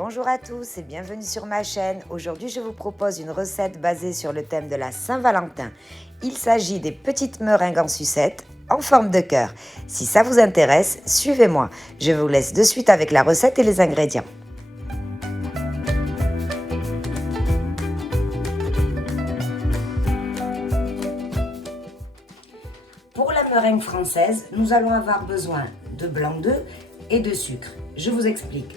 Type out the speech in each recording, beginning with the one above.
Bonjour à tous et bienvenue sur ma chaîne. Aujourd'hui, je vous propose une recette basée sur le thème de la Saint-Valentin. Il s'agit des petites meringues en sucette en forme de cœur. Si ça vous intéresse, suivez-moi. Je vous laisse de suite avec la recette et les ingrédients. Pour la meringue française, nous allons avoir besoin de blanc d'œuf et de sucre. Je vous explique.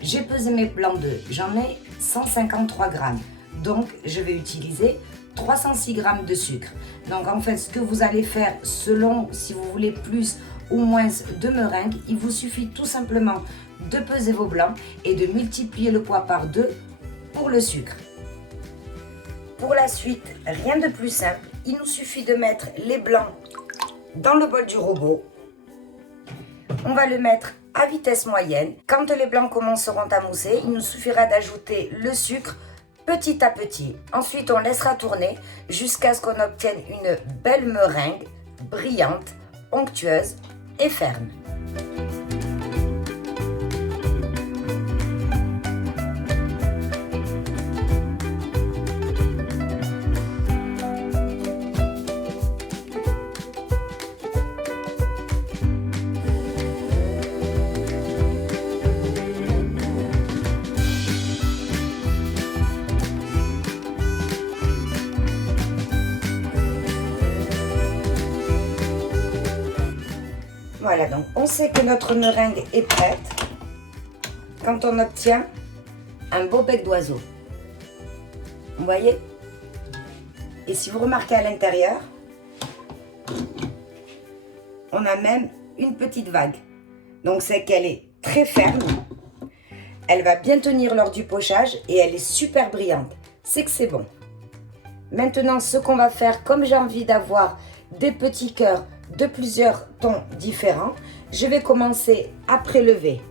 J'ai pesé mes blancs d'œufs, j'en ai 153 grammes. Donc, je vais utiliser 306 grammes de sucre. Donc, en fait, ce que vous allez faire selon si vous voulez plus ou moins de meringue, il vous suffit tout simplement de peser vos blancs et de multiplier le poids par 2 pour le sucre. Pour la suite, rien de plus simple. Il nous suffit de mettre les blancs dans le bol du robot. On va le mettre à vitesse moyenne. Quand les blancs commenceront à mousser, il nous suffira d'ajouter le sucre petit à petit. Ensuite, on laissera tourner jusqu'à ce qu'on obtienne une belle meringue brillante, onctueuse et ferme. Voilà, donc on sait que notre meringue est prête quand on obtient un beau bec d'oiseau. Vous voyez? Et si vous remarquez à l'intérieur, on a même une petite vague. Donc c'est qu'elle est très ferme, elle va bien tenir lors du pochage et elle est super brillante. C'est que c'est bon. Maintenant, ce qu'on va faire, comme j'ai envie d'avoir des petits cœurs de plusieurs tons différents, je vais commencer à prélever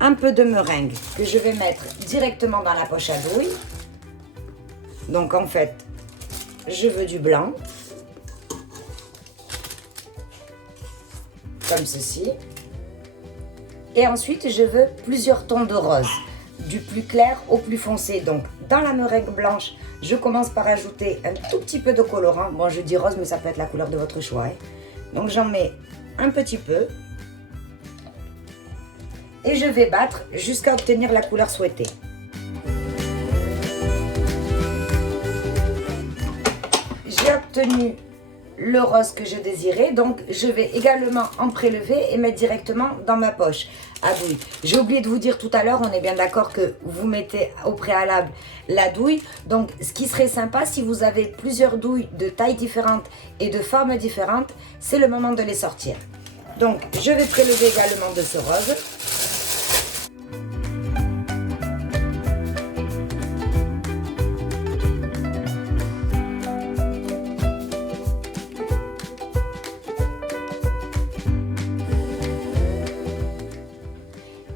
un peu de meringue que je vais mettre directement dans la poche à douille. Donc en fait, je veux du blanc, comme ceci. Et ensuite, je veux plusieurs tons de rose, du plus clair au plus foncé. Donc dans la meringue blanche, je commence par ajouter un tout petit peu de colorant. Bon, je dis rose, mais ça peut être la couleur de votre choix, hein. Donc j'en mets un petit peu et je vais battre jusqu'à obtenir la couleur souhaitée. J'ai obtenu le rose que je désirais, donc je vais également en prélever et mettre directement dans ma poche à douille. J'ai oublié de vous dire tout à l'heure, on est bien d'accord que vous mettez au préalable la douille. Donc ce qui serait sympa, si vous avez plusieurs douilles de tailles différentes et de formes différentes, c'est le moment de les sortir. Donc je vais prélever également de ce rose.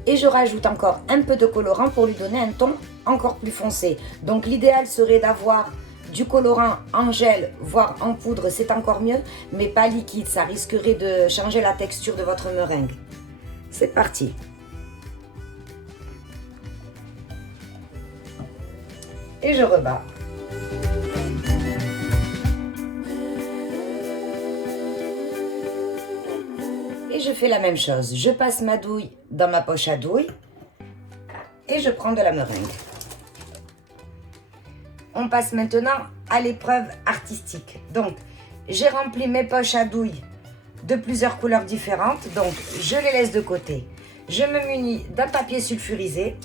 Et je rajoute encore un peu de colorant pour lui donner un ton encore plus foncé. Donc l'idéal serait d'avoir du colorant en gel, voire en poudre, c'est encore mieux, mais pas liquide, ça risquerait de changer la texture de votre meringue. C'est parti. Et je rebats. Et je fais la même chose, je passe ma douille dans ma poche à douille et je prends de la meringue. On passe maintenant à l'épreuve artistique. Donc, j'ai rempli mes poches à douille de plusieurs couleurs différentes, donc je les laisse de côté. Je me munis d'un papier sulfurisé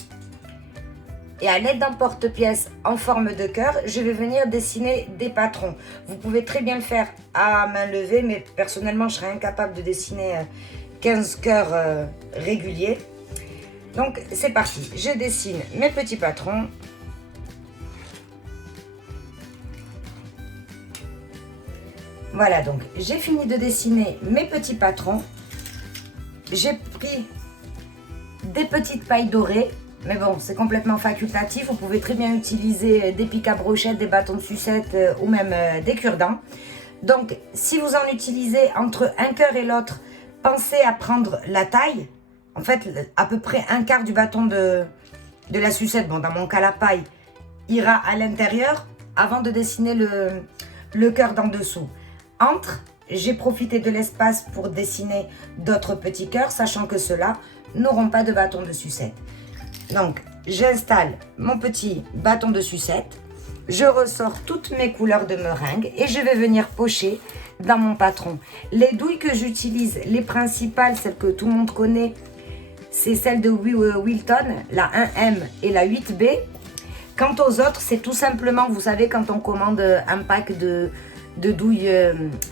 et à l'aide d'un porte-pièce en forme de cœur, je vais venir dessiner des patrons. Vous pouvez très bien le faire à main levée, mais personnellement, je serais incapable de dessiner 15 cœurs réguliers. Donc, c'est parti. Je dessine mes petits patrons. Voilà, donc j'ai fini de dessiner mes petits patrons. J'ai pris des petites pailles dorées. Mais bon, c'est complètement facultatif. Vous pouvez très bien utiliser des pics à brochettes, des bâtons de sucette ou même des cure-dents. Donc, si vous en utilisez entre un cœur et l'autre, pensez à prendre la taille. En fait, à peu près un quart du bâton de de la sucette, bon dans mon cas la paille, ira à l'intérieur avant de dessiner le cœur d'en dessous. Entre, j'ai profité de l'espace pour dessiner d'autres petits cœurs, sachant que ceux-là n'auront pas de bâton de sucette. Donc, j'installe mon petit bâton de sucette, je ressors toutes mes couleurs de meringue et je vais venir pocher dans mon patron. Les douilles que j'utilise, les principales, celles que tout le monde connaît, c'est celle de Wilton, la 1M et la 8B. Quant aux autres, c'est tout simplement, vous savez, quand on commande un pack de douilles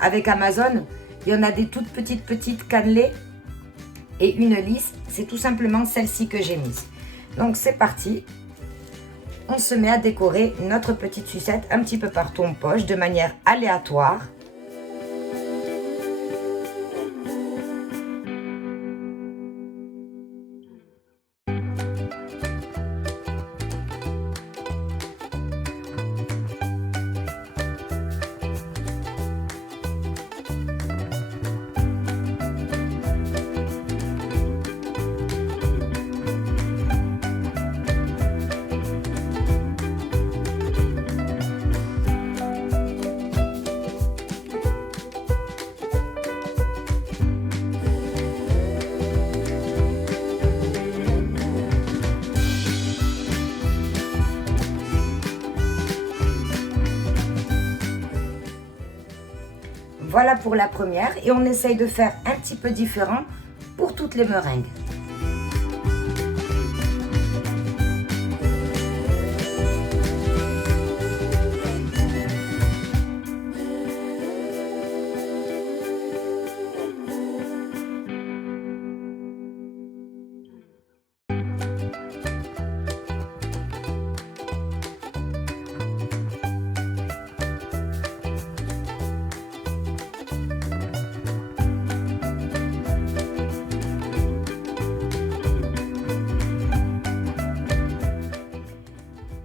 avec Amazon, il y en a des toutes petites cannelées et une lisse. C'est tout simplement celle-ci que j'ai mise. Donc c'est parti. On se met à décorer notre petite sucette un petit peu partout en poche de manière aléatoire. Voilà pour la première et on essaye de faire un petit peu différent pour toutes les meringues.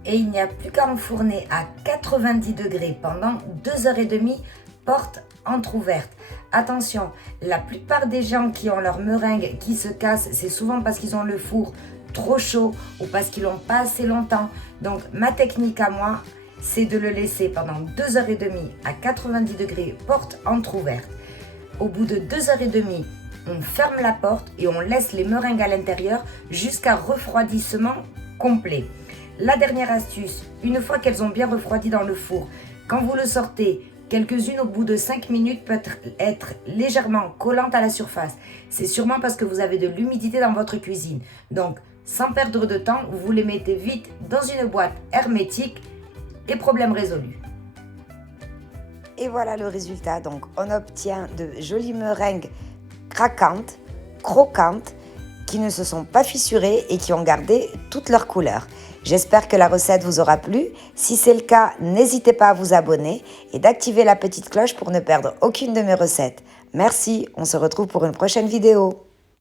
Et il n'y a plus qu'à enfourner à 90 degrés pendant 2h30, porte entrouverte. Attention, la plupart des gens qui ont leur meringue qui se casse, c'est souvent parce qu'ils ont le four trop chaud ou parce qu'ils l'ont pas assez longtemps. Donc ma technique à moi, c'est de le laisser pendant 2h30 à 90 degrés, porte entrouverte. Au bout de 2h30, on ferme la porte et on laisse les meringues à l'intérieur jusqu'à refroidissement complet. La dernière astuce, une fois qu'elles ont bien refroidi dans le four, quand vous le sortez, quelques-unes au bout de 5 minutes peuvent être légèrement collantes à la surface. C'est sûrement parce que vous avez de l'humidité dans votre cuisine. Donc, sans perdre de temps, vous les mettez vite dans une boîte hermétique et problème résolu. Et voilà le résultat. Donc, on obtient de jolies meringues craquantes, croquantes, qui ne se sont pas fissurées et qui ont gardé toutes leurs couleurs. J'espère que la recette vous aura plu. Si c'est le cas, n'hésitez pas à vous abonner et d'activer la petite cloche pour ne perdre aucune de mes recettes. Merci, on se retrouve pour une prochaine vidéo.